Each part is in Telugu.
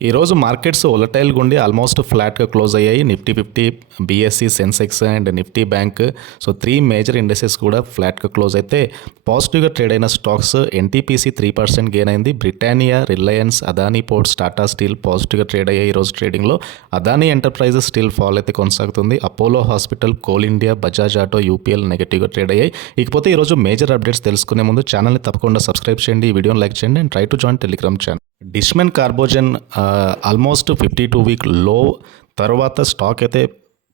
ఈరోజు మార్కెట్స్ వొలటైల్గా ఉండి ఆల్మోస్ట్ ఫ్లాట్గా క్లోజ్ అయ్యాయి. Nifty 50, BSc, Sensex and Nifty bank. So 3 major indices కూడా ఫ్లాట్గా క్లోజ్ అయితే పాజిటివ్గా ట్రేడ్ అయిన స్టాక్స్ ఎన్టీపీసీ 3% గెయిన్ అయింది. Britannia, Reliance, Adani ports, Tata steel పాజిటివ్గా ట్రేడ్ అయ్యాయి ఈరోజు ట్రేడింగ్లో. అదానీ ఎంటర్ప్రైజెస్ స్టిల్ ఫాల్ అయితే కొనసాగుతుంది. Apollo hospital, coal India, Bajaj auto, UPL నెగటివ్గా ట్రేడ్ అయ్యాయి. ఇకపోతే ఈరోజు మేజర్ అప్డేట్స్ తెలుసుకునే ముందు ఛానల్ని తప్పకుండా సబ్స్క్రైబ్ చేయండి, ఈ వీడియోని లైక్ చేయండి and try to join Telegram channel. Dishman Carbogen almost 52 week లో తర్వాత స్టాక్ అయితే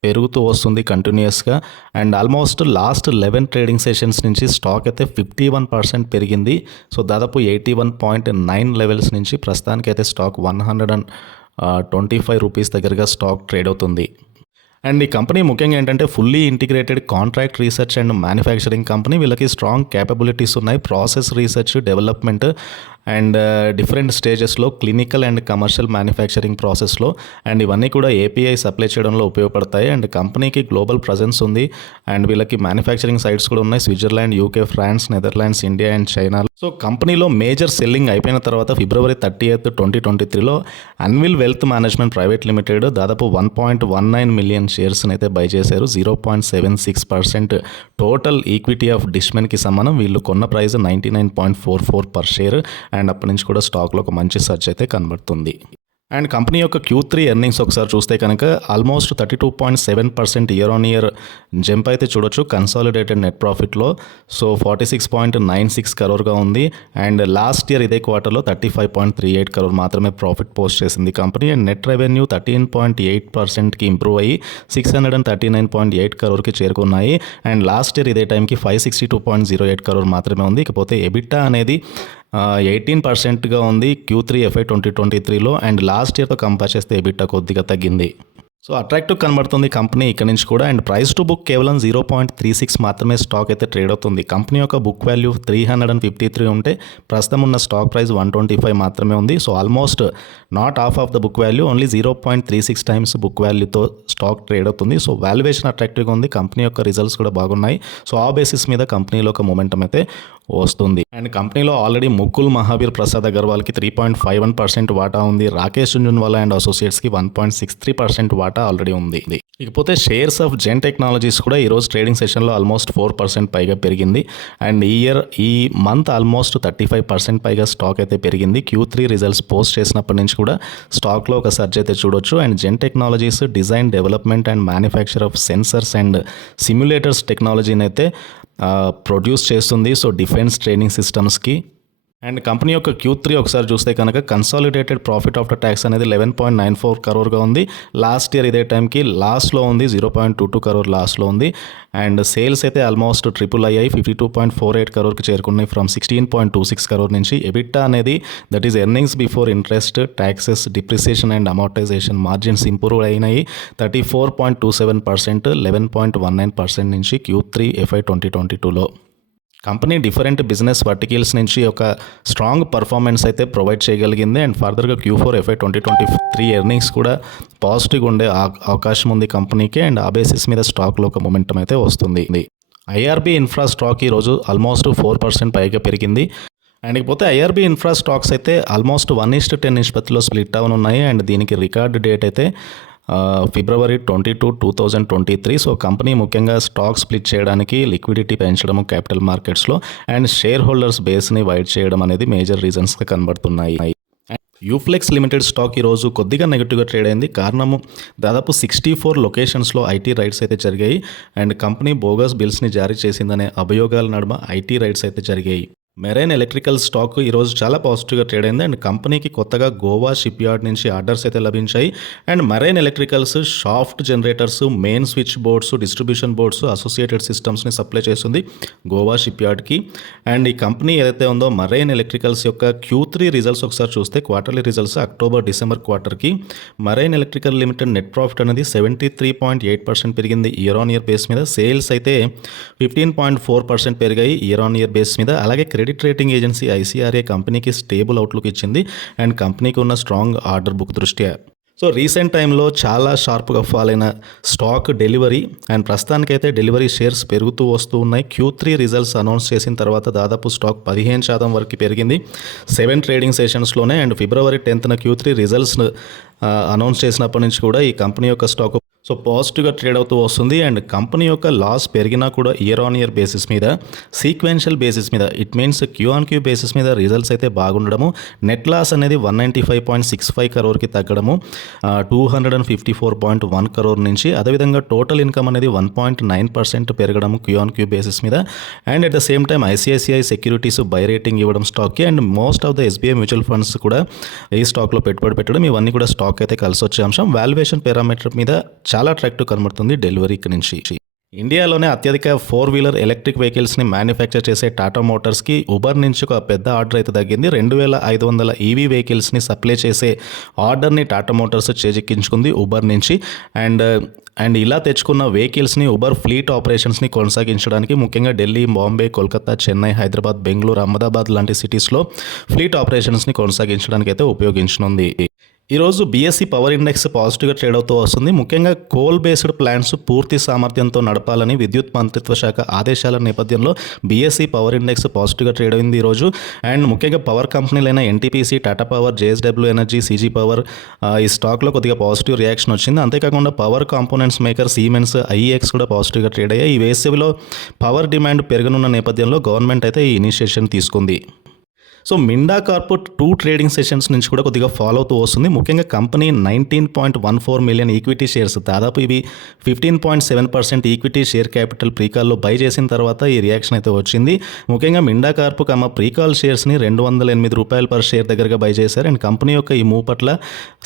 పెరుగుతూ వస్తుంది కంటిన్యూస్గా. And almost last 11 trading sessions నుంచి స్టాక్ అయితే 51% పెరిగింది. సో దాదాపు 81.9 లెవెల్స్ నుంచి ప్రస్తుతానికైతే స్టాక్ 125 రూపీస్ దగ్గరగా స్టాక్ ట్రేడ్ అవుతుంది. అండ్ ఈ కంపెనీ ముఖ్యంగా ఏంటంటే fully integrated contract research and manufacturing company. వీళ్ళకి స్ట్రాంగ్ క్యాపబిలిటీస్ ఉన్నాయి process research, development and different స్టేజెస్లో క్లినికల్ అండ్ కమర్షియల్ మ్యానుఫ్యాక్చరింగ్ ప్రాసెస్లో. అండ్ ఇవన్నీ కూడా ఏపీఐ సప్లై చేయడంలో ఉపయోగపడతాయి. అండ్ కంపెనీకి గ్లోబల్ ప్రజెన్స్ ఉంది. అండ్ వీళ్ళకి మ్యానుఫ్యాక్చరింగ్ సైట్స్ కూడా ఉన్నాయి Switzerland, UK, France, Netherlands, India and China. So కంపెనీలో మేజర్ సెల్లింగ్ అయిపోయిన తర్వాత February 30th, 2023లో anvil wealth management private limited దాదాపు 1.19 మిలియన్ షేర్స్ని అయితే బై చేశారు. 0.76% టోటల్ ఈక్విటీ ఆఫ్ డిష్మెన్కి సమానం. వీళ్ళు కొన్న ప్రైస్ 99.44 పర్ షేర్. అండ్ అప్పటి నుంచి కూడా స్టాక్లో ఒక మంచి సర్చ్ అయితే కనబడుతుంది. అండ్ కంపెనీ యొక్క Q3 ఎర్నింగ్స్ ఒకసారి చూస్తే కనుక almost 32.7% year on year jump అయితే చూడొచ్చు కన్సాలిడేటెడ్ నెట్ ప్రాఫిట్లో. సో 46.96 crore ఉంది. అండ్ లాస్ట్ ఇయర్ ఇదే క్వార్టర్లో 35.38 crore మాత్రమే ప్రాఫిట్ పోస్ట్ చేసింది కంపెనీ. అండ్ నెట్ రెవెన్యూ 13.8%కి ఇంప్రూవ్ అయ్యి 639.8 crore చేరుకున్నాయి. అండ్ లాస్ట్ ఇయర్ ఇదే టైంకి 562.08 crore మాత్రమే ఉంది. ఇకపోతే ఎబిటా అనేది 18%గా ఉంది Q3 FY 2023లో. అండ్ లాస్ట్ ఇయర్తో కంపేర్ చేస్తే ఎబిటా కొద్దిగా తగ్గింది. సో అట్రాక్టివ్ కనబడుతుంది కంపెనీ ఇక్కడ నుంచి కూడా. అండ్ ప్రైస్ టు బుక్ కేవలం 0.36 మాత్రమే స్టాక్ అయితే ట్రేడ్ అవుతుంది. కంపెనీ యొక్క బుక్ వాల్యూ 353 ఉంటే ప్రస్తుతం ఉన్న స్టాక్ ప్రైస్ 125 మాత్రమే ఉంది. So almost not half of the book value, only 0.36 times book వాల్యూతో స్టాక్ ట్రేడ్ అవుతుంది. సో వాల్యుయేషన్ అట్రాక్టివ్గా ఉంది. కంపెనీ యొక్క రిజల్ట్స్ కూడా బాగున్నాయి. సో ఆ బేసిస్ మీద కంపెనీలో ఒక మొమెంటం అయితే వస్తుంది. అండ్ కంపెనీలో ఆల్రెడీ ముకుల్ మహావీర్ ప్రసాద్ అగర్వాల్కి 3.51% వాటా ఉంది. రాకేష్ జుంజున్వాలా అండ్ అసోసియేట్స్కి 1.63% వాటా ఆల్రెడీ ఉంది. ఇకపోతే షేర్స్ ఆఫ్ జెన్ టెక్నాలజీస్ కూడా ఈరోజు ట్రేడింగ్ సెషన్లో ఆల్మోస్ట్ 4% పైగా పెరిగింది. అండ్ ఈ మంత్ ఆల్మోస్ట్ 35% పైగా స్టాక్ అయితే పెరిగింది. Q3 రిజల్ట్స్ పోస్ట్ చేసినప్పటి నుంచి కూడా స్టాక్లో ఒక సర్జ్ అయితే చూడొచ్చు. And Zen technologies design, development and manufacture of sensors and simulators టెక్నాలజీని అయితే ప్రొడ్యూస్ చేస్తుంది. సో డిఫెన్స్ ట్రైనింగ్ సిస్టమ్స్కి. అండ్ కంపెనీ యొక్క Q3 ఒకసారి చూస్తే కనుక కన్సాలిడేటెడ్ ప్రాఫిట్ ఆఫ్టర్ ట్యాక్స్ అనేది 11.94 crore ఉంది. లాస్ట్ ఇయర్ ఇదే టైంకి లాస్ట్లో ఉంది, 0.22 crore లాస్ట్లో ఉంది. అండ్ సేల్స్ అయితే ఆల్మోస్ట్ ట్రిపుల్ అయ్యాయి, 52.48 crore చేరుకున్నాయి ఫ్రమ్ 16.26 crore నుంచి. ఎబిటా అనేది that is earnings before interest, taxes, depreciation and amortisation margins improve అయినాయి. 34.27%, 11.19% నుంచి Q3 FY 2022లో. కంపెనీ డిఫరెంట్ బిజినెస్ వర్టికల్స్ నుంచి ఒక స్ట్రాంగ్ పర్ఫార్మెన్స్ అయితే ప్రొవైడ్ చేయగలిగింది. అండ్ ఫర్దర్గా Q4 FY 2023 ఎర్నింగ్స్ కూడా పాజిటివ్గా ఉండే అవకాశం ఉంది కంపెనీకి. అండ్ ఆ బేసిస్ మీద స్టాక్లో ఒక మొమెంటం అయితే వస్తుంది. ఐఆర్బీ ఇన్ఫ్రా స్టాక్ ఈరోజు ఆల్మోస్ట్ 4% పైగా పెరిగింది. అండ్ ఇకపోతే ఐఆర్బీ ఇన్ఫ్రా స్టాక్స్ అయితే ఆల్మోస్ట్ 1:10 నిష్పత్తిలో స్ప్లిట్ అవునున్నాయి. అండ్ దీనికి రికార్డ్ డేట్ అయితే February 22, 2023. సో కంపెనీ ముఖ్యంగా స్టాక్ స్ప్లిట్ చేయడానికి, లిక్విడిటీ పెంచడం క్యాపిటల్ మార్కెట్స్లో అండ్ షేర్ హోల్డర్స్ బేస్ని వైడ్ చేయడం అనేది మేజర్ రీజన్స్గా కనబడుతున్నాయి. యూఫ్లెక్స్ లిమిటెడ్ స్టాక్ ఈరోజు కొద్దిగా నెగిటివ్గా ట్రేడ్ అయింది. కారణము దాదాపు 64 లొకేషన్స్లో ఐటీ రైడ్స్ అయితే జరిగాయి. అండ్ కంపెనీ బోగస్ బిల్స్ని జారీ చేసిందనే అభియోగాల నడుమ ఐటీ రైడ్స్ అయితే జరిగాయి. మెరైన్ ఎలక్ట్రికల్ స్టాక్ ఈరోజు చాలా పాజిటివ్గా ట్రేడ్ అయింది. అండ్ కంపెనీకి కొత్తగా గోవా షిప్ యార్డ్ నుంచి ఆర్డర్స్ అయితే లభించాయి. And marine electricals shaft generators, main switchboards, distribution boards, associated సిస్టమ్స్ని సప్లై చేస్తుంది గోవా షిప్ యార్డ్కి. అండ్ ఈ కంపెనీ ఏదైతే ఉందో మెరైన్ ఎలక్ట్రికల్స్ యొక్క Q3 రిజల్ట్స్ ఒకసారి చూస్తే క్వార్టర్లీ రిజల్ట్స్ అక్టోబర్, డిసెంబర్ క్వార్టర్కి marine electrical limited net profit అనేది 73.8% పెరిగింది ఇయర్ ఆన్ ఇయర్ బేస్ మీద. సేల్స్ అయితే 15.4% పెరిగాయి ఇయర్ ఆన్ ఇయర్ బేస్ మీద. అలాగే క్రెడిట్ రేటింగ్ ఏజెన్సీ ICRA కంపెనీకి స్టేబుల్ అవుట్లుక్ ఇచ్చింది. అండ్ కంపెనీకి ఉన్న స్ట్రాంగ్ ఆర్డర్ బుక్ దృష్ట్యా. సో రీసెంట్ టైంలో చాలా షార్ప్గా ఫాల్ అయిన స్టాక్ డెలివరీ అండ్ ప్రస్తుతానికైతే డెలివరీ షేర్స్ పెరుగుతూ వస్తూ ఉన్నాయి. Q3 రిజల్ట్స్ అనౌన్స్ చేసిన తర్వాత దాదాపు స్టాక్ 15% వరకు పెరిగింది 7 ట్రేడింగ్ సెషన్స్లోనే. And February 10th Q3 results announce చేసినప్పటి నుంచి కూడా ఈ కంపెనీ యొక్క స్టాక్ సో పాజిటివ్గా ట్రేడ్ అవుతూ వస్తుంది. అండ్ కంపెనీ యొక్క లాస్ పెరిగినా కూడా ఇయర్ ఆన్ ఇయర్ బేసిస్ మీద, సీక్వెన్షియల్ బేసిస్ మీద, ఇట్ మీన్స్ Q-on-Q బేసిస్ మీద రిజల్ట్స్ అయితే బాగుండడము. నెట్ లాస్ అనేది 195.65 crore తగ్గడము 254.1 crore నుంచి. అదేవిధంగా టోటల్ ఇన్కమ్ అనేది 1.9% పెరగడము Q-on-Q బేసిస్ మీద. And at the same time ICICI securities buy rating ఇవ్వడం స్టాక్కి. And most of the SBI mutual funds కూడా ఈ స్టాక్లో పెట్టుబడి పెట్టడం, ఇవన్నీ కూడా స్టాక్ అయితే కలిసి వచ్చే అంశం. వాల్యుయేషన్ పారామీటర్ మీద చాలా అట్రాక్టివ్ కనబడుతుంది డెలివరీకి నుంచి. ఇండియాలోనే అత్యధిక 4-wheeler ఎలక్ట్రిక్ వెహికల్స్ని మ్యానుఫ్యాక్చర్ చేసే టాటా మోటార్స్కి ఉబర్ నుంచి ఒక పెద్ద ఆర్డర్ అయితే తగ్గింది. 2500 EV వెహికల్స్ని సప్లై చేసే ఆర్డర్ని టాటా మోటార్స్ చేజిక్కించుకుంది ఉబర్ నుంచి. అండ్ ఇలా తెచ్చుకున్న వెహికల్స్ని ఉబర్ ఫ్లీట్ ఆపరేషన్స్ని కొనసాగించడానికి ముఖ్యంగా ఢిల్లీ, బాంబే, కోల్కతా, చెన్నై, హైదరాబాద్, బెంగళూరు, అహ్మదాబాద్ లాంటి సిటీస్లో ఫ్లీట్ ఆపరేషన్స్ని కొనసాగించడానికి అయితే ఉపయోగించనుంది. ఈరోజు BSE పవర్ ఇండెక్స్ పాజిటివ్గా ట్రేడ్ అవుతూ వస్తుంది. ముఖ్యంగా కోల్ బేస్డ్ ప్లాంట్స్ పూర్తి సామర్థ్యంతో నడపాలని విద్యుత్ మంత్రిత్వ శాఖ ఆదేశాల నేపథ్యంలో BSE పవర్ ఇండెక్స్ పాజిటివ్గా ట్రేడ్ అయింది ఈరోజు. అండ్ ముఖ్యంగా పవర్ కంపెనీలైన NTPC, Tata power, JSW energy, CG power ఈ స్టాక్లో కొద్దిగా పాజిటివ్ రియాక్షన్ వచ్చింది. అంతేకాకుండా power components maker Siemens, IEX కూడా పాజిటివ్గా ట్రేడ్ అయ్యాయి. ఈ వేసవిలో పవర్ డిమాండ్ పెరగనున్న నేపథ్యంలో గవర్నమెంట్ అయితే ఈ ఇనిషియేషన్ తీసుకుంది. So Minda Corp 2 trading sessions నుంచి కూడా కొద్దిగా ఫాలో అవుతూ వస్తుంది. ముఖ్యంగా కంపెనీ 19.14 మిలియన్ ఈక్విటీ షేర్స్, దాదాపు ఇవి 15.7% ఈక్విటీ షేర్ క్యాపిటల్ ప్రీకాల్లో బై చేసిన తర్వాత ఈ రియాక్షన్ అయితే వచ్చింది. ముఖ్యంగా మిండా కార్ప్ ప్రీకాల్ షేర్స్ని ₹208 పర్ షేర్ దగ్గరగా బై చేశారు. అండ్ కంపెనీ యొక్క ఈ మూవ్ పట్ల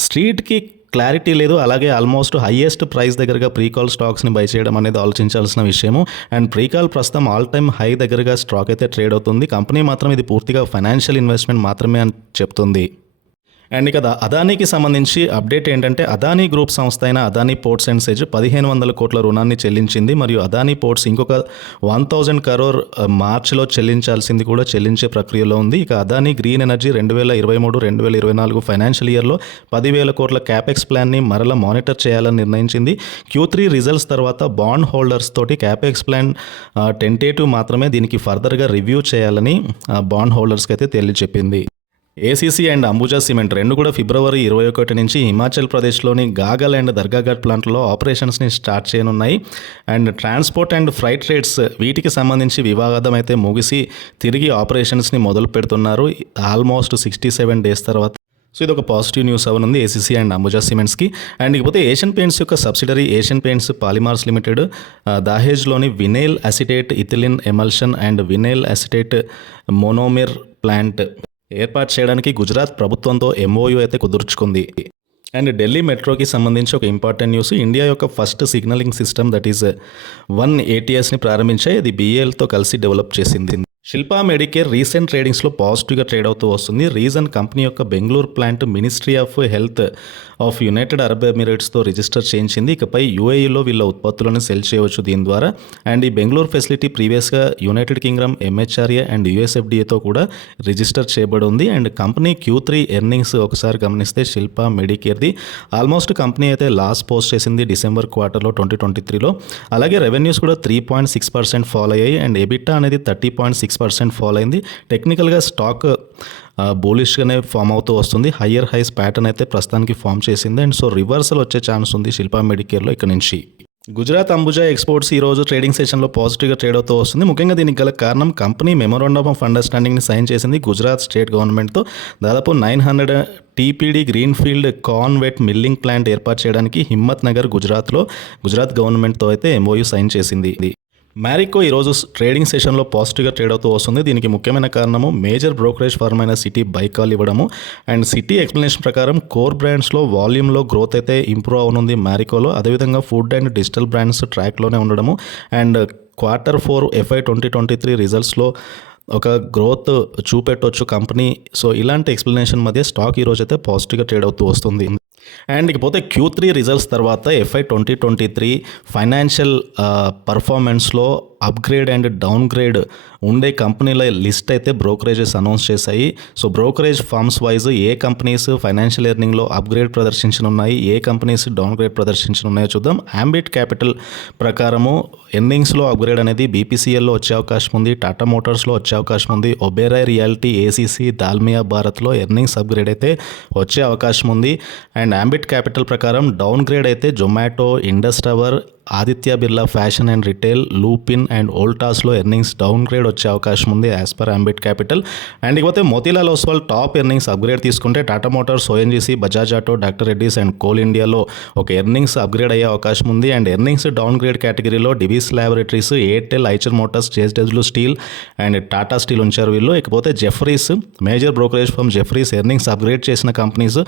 స్ట్రీట్కి క్లారిటీ లేదు. అలాగే ఆల్మోస్ట్ హైయెస్ట్ ప్రైస్ దగ్గరగా ప్రీకాల్ స్టాక్స్ని బై చేయడం అనేది ఆలోచించాల్సిన విషయము. అండ్ ప్రీకాల్ ప్రస్తుతం ఆల్ టైమ్ హై దగ్గరగా స్టాక్ అయితే ట్రేడ్ అవుతుంది. కంపెనీ మాత్రం ఇది పూర్తిగా ఫైనాన్షియల్ ఇన్వెస్ట్మెంట్ మాత్రమే అని చెప్తుంది. అండ్ ఇక అదానీకి సంబంధించి అప్డేట్ ఏంటంటే, అదానీ గ్రూప్ సంస్థ అయిన అదానీ పోర్ట్స్ అండ్ సెజ్ 1500 కోట్ల రుణాన్ని చెల్లించింది. మరియు అదానీ పోర్ట్స్ ఇంకొక 1000 crore మార్చిలో చెల్లించాల్సింది కూడా చెల్లించే ప్రక్రియలో ఉంది. ఇక అదానీ గ్రీన్ ఎనర్జీ 2023-2024 ఫైనాన్షియల్ ఇయర్లో 10,000 కోట్ల క్యాపెక్స్ ప్లాన్ని మరలా మానిటర్ చేయాలని నిర్ణయించింది. Q3 రిజల్ట్స్ తర్వాత బాండ్ హోల్డర్స్ తోటి క్యాపెక్స్ ప్లాన్ టెంటేటివ్ మాత్రమే, దీనికి ఫర్దర్గా రివ్యూ చేయాలని బాండ్ హోల్డర్స్కి అయితే తెలియచెప్పింది. ACC అండ్ అంబుజా సిమెంట్ రెండు కూడా February 21 నుంచి హిమాచల్ ప్రదేశ్లోని గాగల్ అండ్ దర్గాఘాట్ ప్లాంట్లో ఆపరేషన్స్ని స్టార్ట్ చేయనున్నాయి. And transport and freight rates వీటికి సంబంధించి వివాదం అయితే ముగిసి తిరిగి ఆపరేషన్స్ని మొదలు పెడుతున్నారు ఆల్మోస్ట్ 67 days తర్వాత. సో ఇది ఒక పాజిటివ్ న్యూస్ అవనుంది ACC అండ్ అంబుజా సిమెంట్స్కి. అండ్ ఇకపోతే ఏషియన్ పెయింట్స్ యొక్క subsidiary Asian paints polymers limited దాహేజ్లోని vinyl acetate ethylene emulsion and vinyl acetate monomer plant ఏర్పాటు చేయడానికి గుజరాత్ ప్రభుత్వంతో MOU అయితే కుదుర్చుకుంది. అండ్ ఢిల్లీ మెట్రోకి సంబంధించి ఒక ఇంపార్టెంట్ న్యూస్, ఇండియా యొక్క first signalling system that is 1 ATSని ప్రారంభించాయి. ఇది BELతో కలిసి డెవలప్ చేసింది. శిల్పా మెడికేర్ రీసెంట్ ట్రేడింగ్స్లో పాజిటివ్గా ట్రేడ్ అవుతూ వస్తుంది. రీజన్ కంపెనీ యొక్క Bengaluru plant ministry of health of United Arab ఎమిరేట్స్తో రిజిస్టర్ చేయించింది. ఇకపై UAEలో వీళ్ళ ఉత్పత్తులను సెల్ చేయవచ్చు దీని ద్వారా. అండ్ ఈ బెంగళూరు ఫెసిలిటీ ప్రీవియస్గా యునైటెడ్ కింగ్డమ్, MHRA అండ్ USFDAతో కూడా రిజిస్టర్ చేయబడి ఉంది. అండ్ కంపెనీ Q3 ఎర్నింగ్స్ ఒకసారి గమనిస్తే శిల్పా మెడికేర్ది ఆల్మోస్ట్ కంపెనీ అయితే లాస్ పోస్ట్ చేసింది డిసెంబర్ క్వార్టర్లో 2023లో. అలాగే రెవెన్యూస్ కూడా 3.6% ఫాల్ అయ్యాయి. అండ్ ఎబిటా అనేది 30.6% ఫాల్ అయింది. టెక్నికల్గా స్టాక్ బులిష్గానే ఫామ్ అవుతూ వస్తుంది. హయ్యర్ హైస్ ప్యాటర్న్ అయితే ప్రస్తుతానికి ఫామ్ చేసింది. అండ్ సో రివర్సల్ వచ్చే ఛాన్స్ ఉంది శిల్పా మెడికేర్లో ఇక్కడ నుంచి. గుజరాత్ అంబుజా ఎక్స్పోర్ట్స్ ఈరోజు ట్రేడింగ్ సెషన్లో పాజిటివ్గా ట్రేడ్ అవుతూ వస్తుంది. ముఖ్యంగా దీనికి గల కారణం కంపెనీ మెమోరాండమ్ ఆఫ్ అండర్స్టాండింగ్ని సైన్ చేసింది గుజరాత్ స్టేట్ గవర్నమెంట్తో. దాదాపు 900 TPD గ్రీన్ఫీల్డ్ కాన్వెట్ మిల్లింగ్ ప్లాంట్ ఏర్పాటు చేయడానికి హిమ్మత్ నగర్ గుజరాత్లో గుజరాత్ గవర్నమెంట్తో అయితే MOU సైన్ చేసింది. మ్యారికో ఈరోజు ట్రేడింగ్ సెషన్లో పాజిటివ్గా ట్రేడ్ అవుతూ వస్తుంది. దీనికి ముఖ్యమైన కారణము మేజర్ బ్రోకరేజ్ ఫర్మ్ అయిన సిటీ బైకాల్ ఇవ్వడము. అండ్ సిటీ ఎక్స్ప్లెనేషన్ ప్రకారం కోర్ బ్రాండ్స్లో వాల్యూమ్లో గ్రోత్ అయితే ఇంప్రూవ్ అవనుంది మ్యారికోలో. అదేవిధంగా ఫుడ్ అండ్ డిజిటల్ బ్రాండ్స్ ట్రాక్లోనే ఉండడము. అండ్ Q4 FY 2023 రిజల్ట్స్లో ఒక గ్రోత్ చూపెట్టవచ్చు కంపెనీ. సో ఇలాంటి ఎక్స్ప్లెనేషన్ మధ్య స్టాక్ ఈరోజు అయితే పాజిటివ్గా ట్రేడ్ అవుతూ వస్తుంది. అండ్ ఇకపోతే Q3 రిజల్ట్స్ తర్వాత FY 2023 ఫైనాన్షియల్ పర్ఫార్మెన్స్లో అప్గ్రేడ్ అండ్ డౌన్ గ్రేడ్ ఉండే కంపెనీల లిస్ట్ అయితే బ్రోకరేజెస్ అనౌన్స్ చేశాయి. సో బ్రోకరేజ్ ఫార్మ్స్ వైజ్ ఏ కంపెనీస్ ఫైనాన్షియల్ ఎర్నింగ్లో అప్గ్రేడ్ ప్రదర్శించనున్నాయి, ఏ కంపెనీస్ డౌన్ గ్రేడ్ ప్రదర్శించనున్నాయో చూద్దాం. అంబిట్ క్యాపిటల్ ప్రకారము ఎర్నింగ్స్లో అప్గ్రేడ్ అనేది బీపీసీఎల్లో వచ్చే అవకాశం ఉంది, టాటా మోటార్స్లో వచ్చే అవకాశం ఉంది, ఒబెరాయ్ రియాలిటీ, ఏసీసీ, దాల్మియా భారత్లో ఎర్నింగ్స్ అప్గ్రేడ్ అయితే వచ్చే అవకాశం ఉంది. అండ్ అంబిట్ క్యాపిటల్ ప్రకారం డౌన్ గ్రేడ్ అయితే Zomato, Indus tower, Aditya Birla fashion and retail, Lupin and ఓల్టాస్లో ఎర్నింగ్స్ డౌన్ గ్రేడ్ వచ్చే అవకాశం ఉంది as per Ambit capital. And ఇకపోతే Motilal Oswal top earnings upgrade తీసుకుంటే Tata motors, ONGC, Bajaj auto, doctor Reddy's and coal ఇండియాలో ఒక ఎర్నింగ్స్ అప్గ్రేడ్ అయ్యే అవకాశం ఉంది. అండ్ ఎర్నింగ్స్ డౌన్ గ్రేడ్ కేటగిరీలో Divi's laboratories, Airtel, Eicher motors, JSW steel and Tata steel ఉంచారు వీళ్ళు. ఇకపోతే Jefferies, major brokerage firm Jefferies earnings upgrade చేసిన కంపెనీస్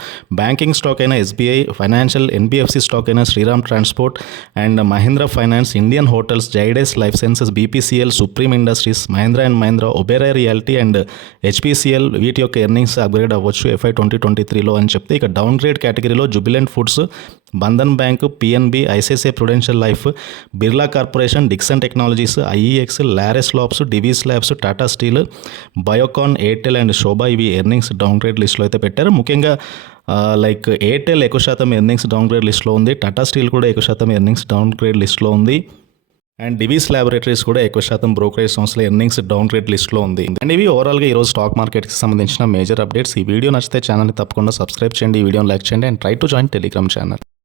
బ్యాంకింగ్ స్టాక్ అయిన ఎస్బీఐ, ఫైనాన్షియల్ ఎన్బిఎఫ్సి స్టాక్ అయిన Shriram transport and Mahindra finance, Indian hotels, Zydus life sciences, BPCL, supreme industries, Mahindra and Mahindra, Oberoi realty and HPCL వీటి యొక్క ఎర్నింగ్స్ అప్గ్రేడ్ అవ్వచ్చు FY 2023లో అని చెప్తే, ఇక డౌన్ గ్రేడ్ కేటగిరీలో jubilant foods, Bandhan bank, PNB, ICICI prudential life, Birla corporation, Dixon technologies, IEX, Laurus labs, Divi's labs, Tata steel, Biocon, Airtel and Sobha ఇవి ఎర్నింగ్స్ డౌన్ గ్రేడ్ లిస్ట్లో అయితే పెట్టారు. ముఖ్యంగా లైక్ ఎయిర్టెల్ ఎక్కువ శాతం ఎర్నింగ్స్ డౌన్ గ్రేడ్ లిస్ట్లో ఉంది, టాటా స్టీల్ కూడా ఎక్కువ శాతం ఎర్నింగ్స్ డౌన్ గ్రేడ్ లిస్ట్లో ఉంది, అండ్ డివిస్ ల్యాబొరేటరీస్ కూడా ఎక్కువ శాతం బ్రోకరేజ్ సంస్థల ఎర్నింగ్స్ డౌన్ గ్రేడ్ లిస్ట్లో ఉంది. అండ్ ఇవి ఓవరాల్గా ఈరోజు స్టాక్ మార్కెట్కి సంబంధించిన మేజర్ అప్డేట్స్. ఈ వీడియో నచ్చితే ఛానల్ని తప్పకుండా సబ్స్క్రైబ్ చేయండి, ఈ వీడియోని లైక్ చేయండి and try to join Telegram channel.